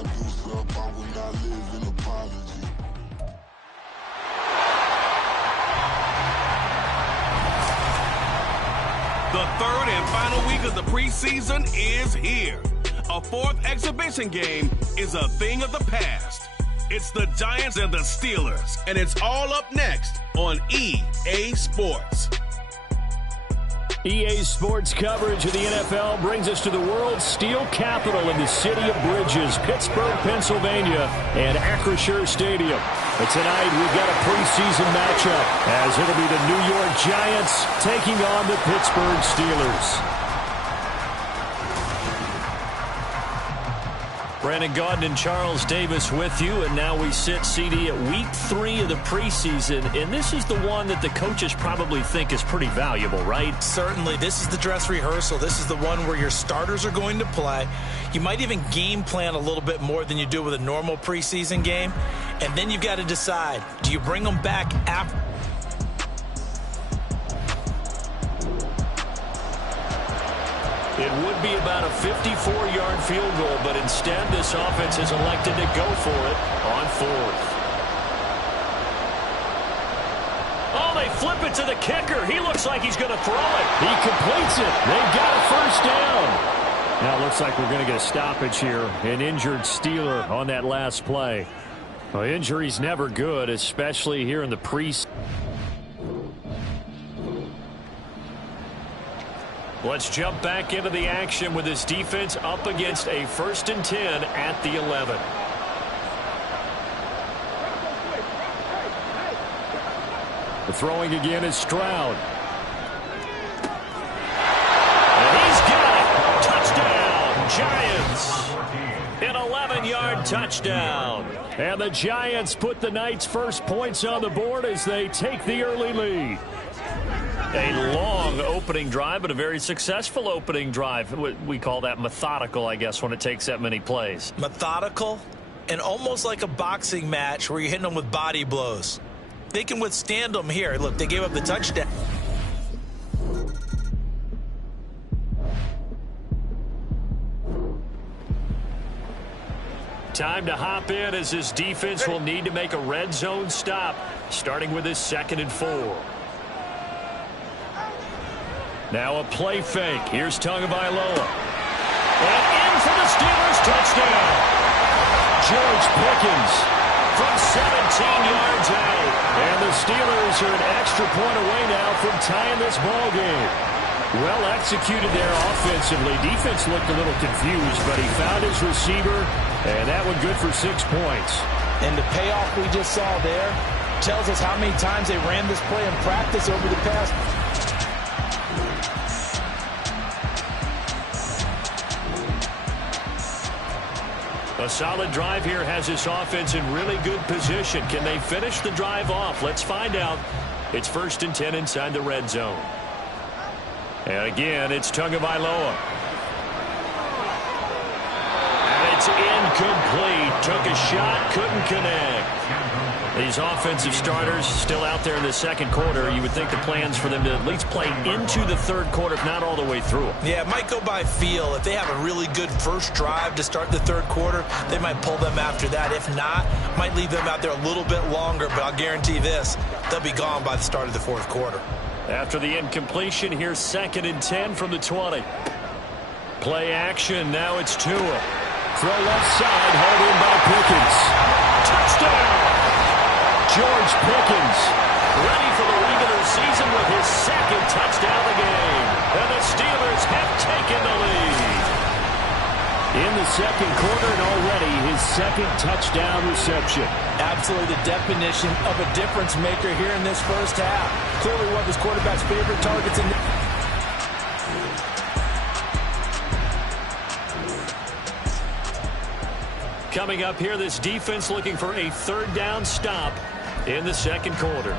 I do slip, I will not live in apology. The third and final week of the preseason is here. A fourth exhibition game is a thing of the past. It's the Giants and the Steelers, and it's all up next on EA Sports. EA Sports coverage of the NFL brings us to the world's steel capital in the city of bridges, Pittsburgh, Pennsylvania, and Acrisure Stadium. But tonight we've got a preseason matchup as it'll be the New York Giants taking on the Pittsburgh Steelers. Brandon Gaudin and Charles Davis with you, and now we sit, CD, at week 3 of the preseason, and this is the one that the coaches probably think is pretty valuable, right? Certainly. This is the dress rehearsal. This is the one where your starters are going to play. You might even game plan a little bit more than you do with a normal preseason game, and then you've got to decide, do you bring them back after? It would be about a 54-yard field goal, but instead this offense has elected to go for it on 4th. Oh, they flip it to the kicker. He looks like he's going to throw it. He completes it. They've got a first down. Now it looks like we're going to get a stoppage here. An injured Steeler on that last play. Well, injury's never good, especially here in the preseason. Let's jump back into the action with this defense up against a 1st and 10 at the 11. The throwing again is Stroud. And he's got it. Touchdown, Giants. An 11-yard touchdown. And the Giants put the night's first points on the board as they take the early lead. A long opening drive, but a very successful opening drive. We call that methodical, I guess, when it takes that many plays. Methodical and almost like a boxing match where you're hitting them with body blows. They can withstand them here. Look, they gave up the touchdown. Time to hop in as this defense will need to make a red zone stop, starting with this 2nd and 4. Now a play fake. Here's Tagovailoa. And in for the Steelers touchdown. George Pickens from 17 yards out. And the Steelers are an extra point away now from tying this ball game. Well executed there offensively. Defense looked a little confused, but he found his receiver, and that one good for 6 points. And the payoff we just saw there tells us how many times they ran this play in practice over the past. A solid drive here has this offense in really good position. Can they finish the drive off? Let's find out. It's 1st and 10 inside the red zone. And again, it's Tagovailoa. And it's incomplete. Took a shot, couldn't connect. These offensive starters still out there in the 2nd quarter. You would think the plans for them to at least play into the 3rd quarter, if not all the way through. Yeah, it might go by feel. If they have a really good first drive to start the 3rd quarter, they might pull them after that. If not, might leave them out there a little bit longer, but I'll guarantee this, they'll be gone by the start of the 4th quarter. After the incompletion, here's 2nd and 10 from the 20. Play action, now it's Tua. Throw left side, held in by Pickens. Touchdown! George Pickens, ready for the regular season with his 2nd touchdown of the game. And the Steelers have taken the lead. In the 2nd quarter, and already his 2nd touchdown reception. Absolutely the definition of a difference maker here in this first half. Clearly one of his quarterback's favorite targets in the Coming up here, this defense looking for a 3rd down stop in the 2nd quarter.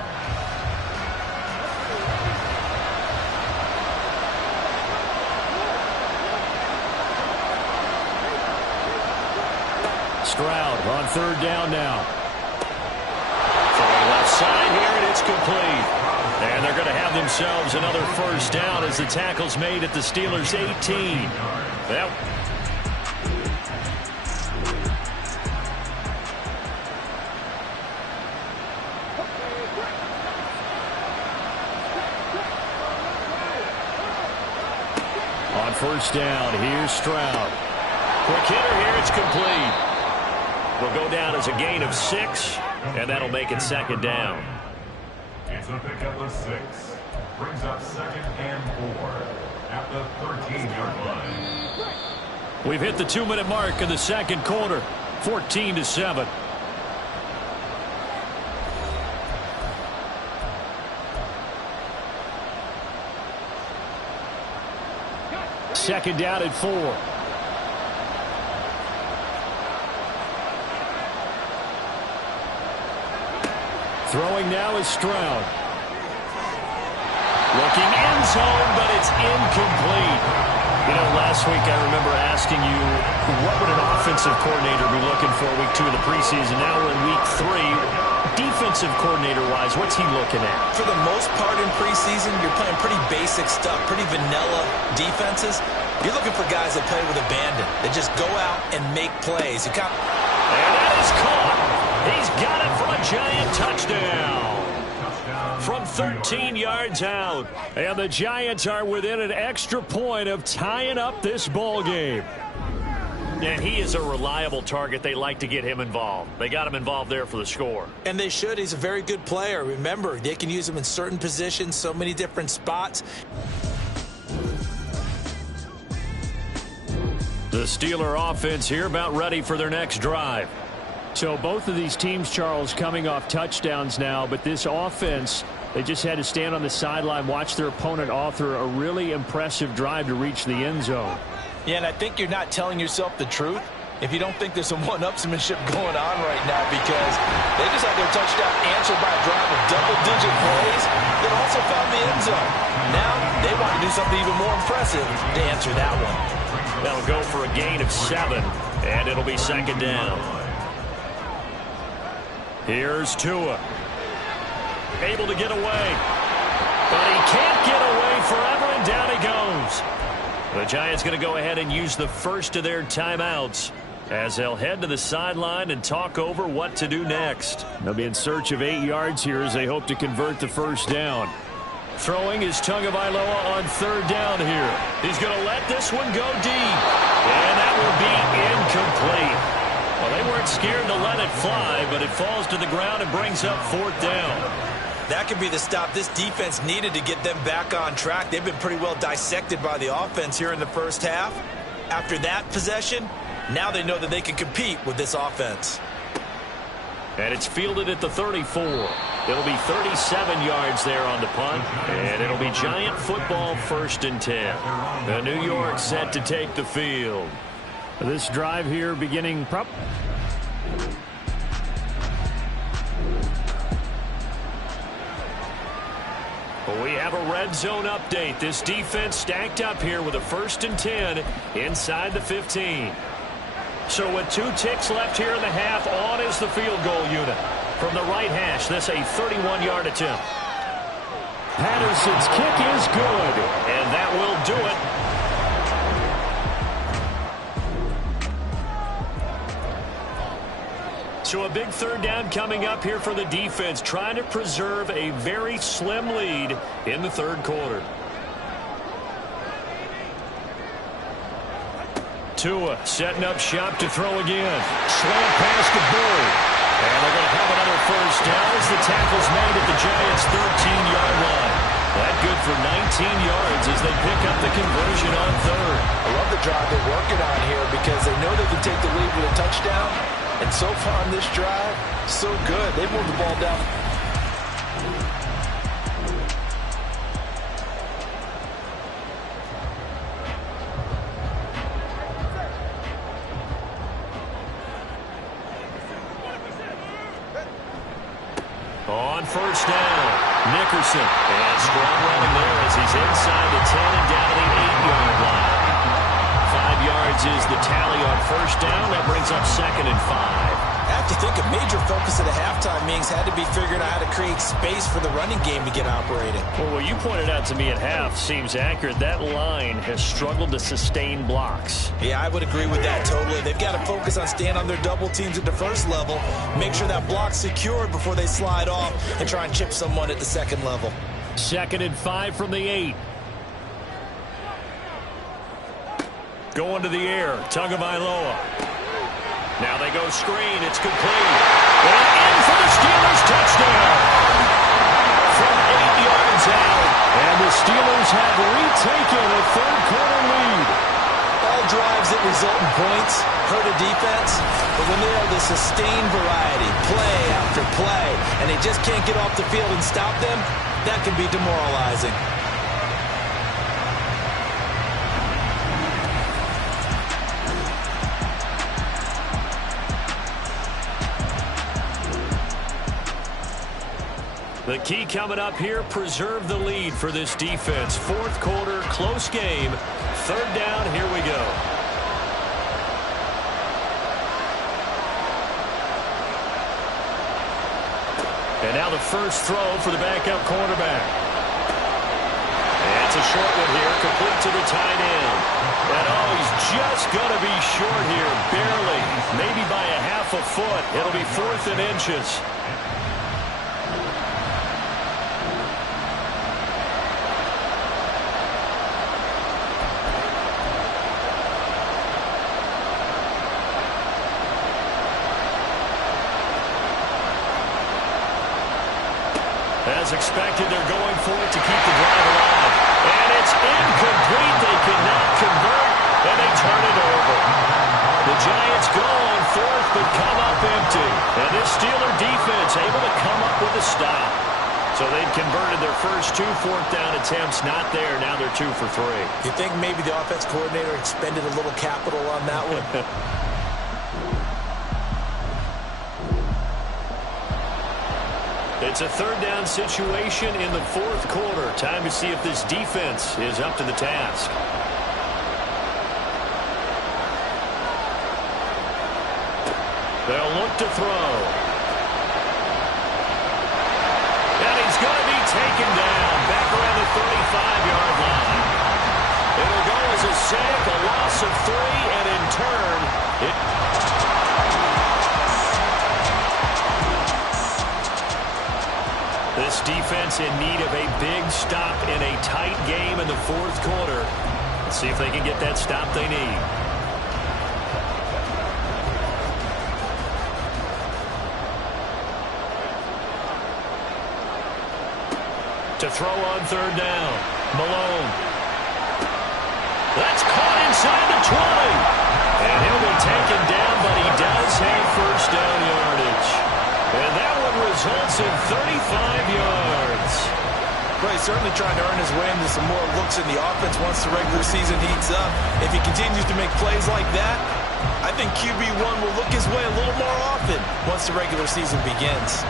Stroud on 3rd down now. Throwing left side here, and it's complete. And they're going to have themselves another first down as the tackle's made at the Steelers' 18. Well, first down. Here's Stroud. Quick hitter here. It's complete. Will go down as a gain of 6, and that'll make it second down. It's a pickup of 6. Brings up 2nd and 4 at the 13-yard line. We've hit the 2-minute mark in the second quarter. 14-7. Second down at 4. Throwing now is Stroud. Looking end zone, but it's incomplete. You know, last week I remember asking you, what would an offensive coordinator be looking for week 2 of the preseason? Now we're in week 3. Defensive coordinator-wise, what's he looking at? For the most part in preseason, you're playing pretty basic stuff, pretty vanilla defenses. You're looking for guys that play with abandon, that just go out and make plays. And that is caught. He's got it for a giant touchdown. From 13 yards out. And the Giants are within an extra point of tying up this ball game. And he is a reliable target. They like to get him involved. They got him involved there for the score. And they should. He's a very good player. Remember, they can use him in certain positions, so many different spots. The Steeler offense here about ready for their next drive. So both of these teams, Charles, coming off touchdowns now, but this offense, they just had to stand on the sideline, watch their opponent author a really impressive drive to reach the end zone. Yeah, and I think you're not telling yourself the truth if you don't think there's some one-upsmanship going on right now, because they just had their touchdown answered by a drive of double-digit plays that also found the end zone. Now they want to do something even more impressive to answer that one. That'll go for a gain of 7, and it'll be second down. Here's Tua. Able to get away. But he can't get away forever, and down he goes. The Giants going to go ahead and use the first of their timeouts as they'll head to the sideline and talk over what to do next. They'll be in search of 8 yards here as they hope to convert the first down. Throwing is Tagovailoa on third down here. He's going to let this one go deep. And that will be incomplete. Well, they weren't scared to let it fly, but it falls to the ground and brings up fourth down. That could be the stop this defense needed to get them back on track. They've been pretty well dissected by the offense here in the first half. After that possession, now they know that they can compete with this offense. And it's fielded at the 34. It'll be 37 yards there on the punt, and it'll be Giant football, 1st and 10. The New York set to take the field. This drive here beginning we have a red zone update. This defense stacked up here with a 1st and 10 inside the 15. So with 2 ticks left here in the half, on is the field goal unit. From the right hash, this a 31-yard attempt. Patterson's kick is good, and that will do it. So a big third down coming up here for the defense, trying to preserve a very slim lead in the third quarter. Tua setting up shop to throw again. Slant pass to Bull. And they're going to have another first down as the tackle's made at the Giants' 13-yard line. That good for 19 yards as they pick up the conversion on third. I love the drive they're working on here because they know they can take the lead with a touchdown. And so far on this drive, so good. They moved the ball down. On first down, Nickerson. And strong running there as he's inside the 10 and down to the 8-yard line. 5 yards is the tally on first down. That brings up 2nd and 5. I have to think a major focus of the halftime meetings had to be figuring out how to create space for the running game to get operating. Well, what you pointed out to me at half seems accurate. That line has struggled to sustain blocks. Yeah, I would agree with that totally. They've got to focus on staying on their double teams at the first level, make sure that block's secured before they slide off and try and chip someone at the second level. 2nd and 5 from the 8. Going to the air. Tagovailoa. Now they go screen. It's complete. And in for the Steelers touchdown. From 8 yards out. And the Steelers have retaken a third-quarter lead. All drives that result in points hurt a defense, but when they are the sustained variety, play after play, and they just can't get off the field and stop them, that can be demoralizing. The key coming up here, preserve the lead for this defense. Fourth quarter, close game. Third down, here we go. And now the first throw for the backup quarterback. That's a short one here, complete to the tight end. And oh, he's just going to be short here, barely. Maybe by a half a foot. It'll be 4th and inches. As expected, they're going for it to keep the drive alive. And it's incomplete. They cannot convert, and they turn it over. The Giants go on 4th, but come up empty. And this Steeler defense able to come up with a stop. So they'd converted their first 2 fourth-down attempts. Not there. Now they're 2 for 3. You think maybe the offense coordinator expended a little capital on that one? It's a third-down situation in the fourth quarter. Time to see if this defense is up to the task. They'll look to throw. And he's going to be taken down back around the 35-yard line. It'll go as a sack, a loss of 3, and in turn, this defense in need of a big stop in a tight game in the fourth quarter. Let's see if they can get that stop they need. To throw on third down. Malone. That's caught inside the 20. And he'll be taken down, but he does have first down yardage. And that one results in 35 yards. Well, he's certainly trying to earn his way into some more looks in the offense once the regular season heats up. If he continues to make plays like that, I think QB1 will look his way a little more often once the regular season begins.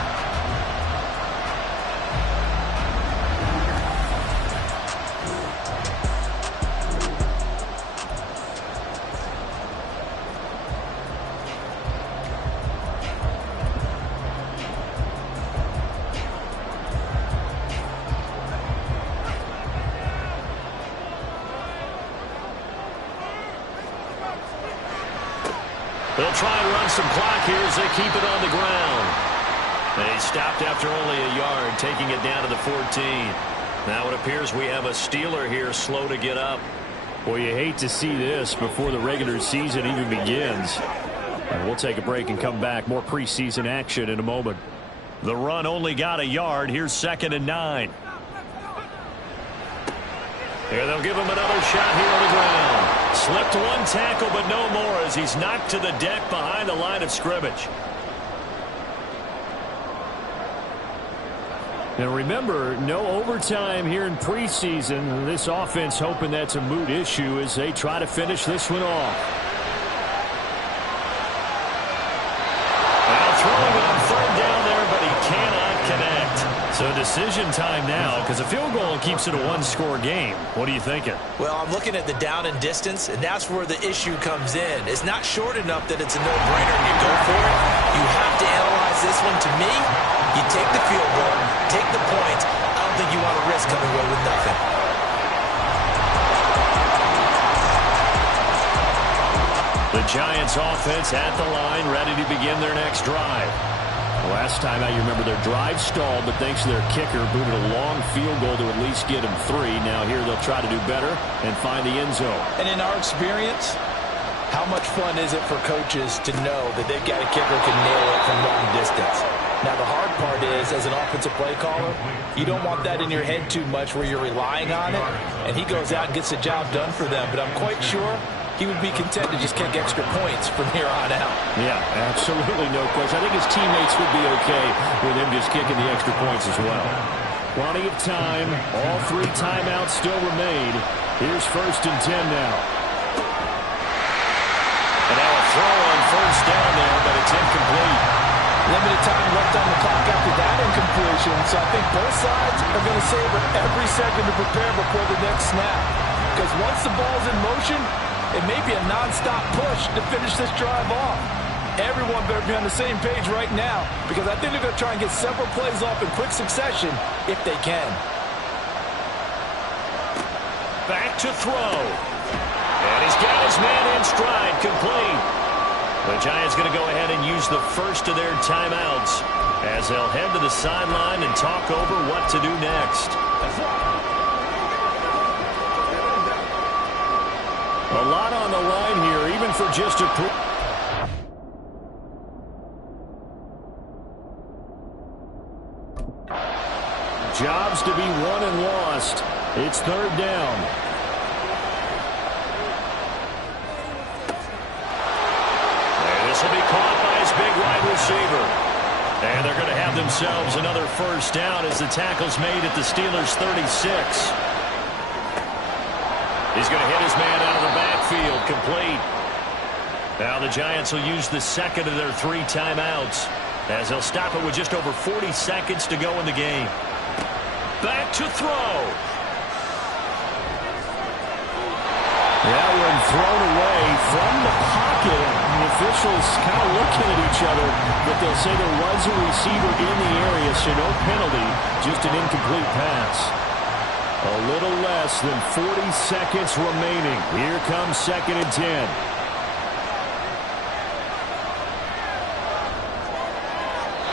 They'll try and run some clock here as they keep it on the ground. They stopped after only a yard, taking it down to the 14. Now it appears we have a Steeler here slow to get up. Well, you hate to see this before the regular season even begins. We'll take a break and come back. More preseason action in a moment. The run only got a yard. Here's 2nd and 9. Here they'll give him another shot here on the ground. Slipped one tackle, but no more as he's knocked to the deck behind the line of scrimmage. Now remember, no overtime here in preseason. This offense hoping that's a moot issue as they try to finish this one off. Now throwing on third down there, but he cannot connect. So decision time now because a field goal keeps it a one-score game. What are you thinking? Well, I'm looking at the down and distance, and that's where the issue comes in. It's not short enough that it's a no-brainer and you go for it. You have to analyze this one. To me, you take the field goal, take the points. I don't think you want to risk coming away with nothing. The Giants offense at the line, ready to begin their next drive. Last time out, you remember their drive stalled, but thanks to their kicker, booted a long field goal to at least get them 3. Now here they'll try to do better and find the end zone. And in our experience, how much fun is it for coaches to know that they've got a kicker who can nail it from long distance? Now the hard part is, as an offensive play caller, you don't want that in your head too much where you're relying on it, and he goes out and gets the job done for them. But I'm quite sure he would be content to just kick extra points from here on out. Yeah, absolutely no question. I think his teammates would be okay with him just kicking the extra points as well. Plenty of time. All 3 timeouts still remain. Here's 1st and 10 now. And now a throw on 1st down there, but it's incomplete. Limited time left on the clock after that incompletion, so I think both sides are going to savor every second to prepare before the next snap. Because once the ball's in motion, it may be a non-stop push to finish this drive off. Everyone better be on the same page right now, because I think they're going to try and get several plays off in quick succession if they can. Back to throw. And he's got his man in stride, complete. The Giants going to go ahead and use the first of their timeouts as they'll head to the sideline and talk over what to do next. A lot on the line here, even for just a jobs to be won and lost. It's 3rd down. This will be caught by his big wide receiver. And they're going to have themselves another 1st down as the tackle's made at the Steelers' 36. He's going to hit his man out of the backfield, complete. Now the Giants will use the 2nd of their 3 timeouts as they'll stop it with just over 40 seconds to go in the game. Back to throw. Yeah, when thrown away from the pocket, the officials kind of looking at each other, but they'll say there was a receiver in the area, so no penalty, just an incomplete pass. A little less than 40 seconds remaining. Here comes 2nd and 10.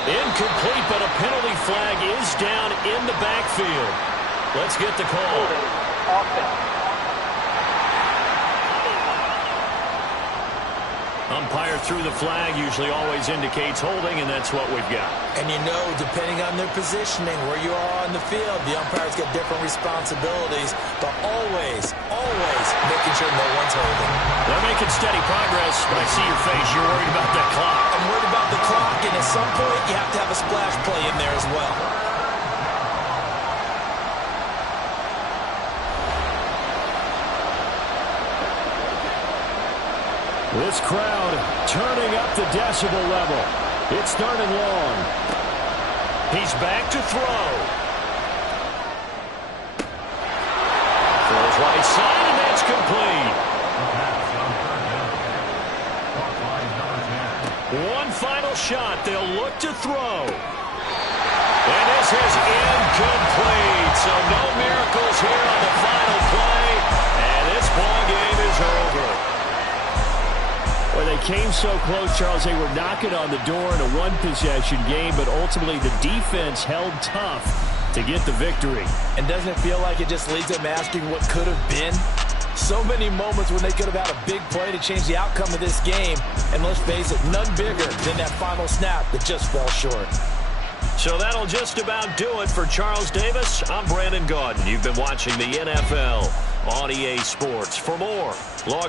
Incomplete, but a penalty flag is down in the backfield. Let's get the call. Umpire through the flag usually always indicates holding, and that's what we've got. And you know, depending on their positioning, where you are on the field, the umpires get different responsibilities, but always making sure no one's holding. They're making steady progress, but I see your face. You're worried about that clock. I'm worried about the clock, and at some point, you have to have a splash play in there as well. This crowd turning up the decibel level. It's 3rd and long. He's back to throw. Throws right side, and that's complete. One final shot. They'll look to throw. And this is incomplete. So no miracles here on the final play. And this ball game is over. Well, they came so close, Charles. They were knocking on the door in a 1-possession game, but ultimately the defense held tough to get the victory. And doesn't it feel like it just leaves them asking what could have been? So many moments when they could have had a big play to change the outcome of this game. And let's face it, none bigger than that final snap that just fell short. So that'll just about do it for Charles Davis. I'm Brandon Gaudin. You've been watching the NFL on EA Sports. For more, log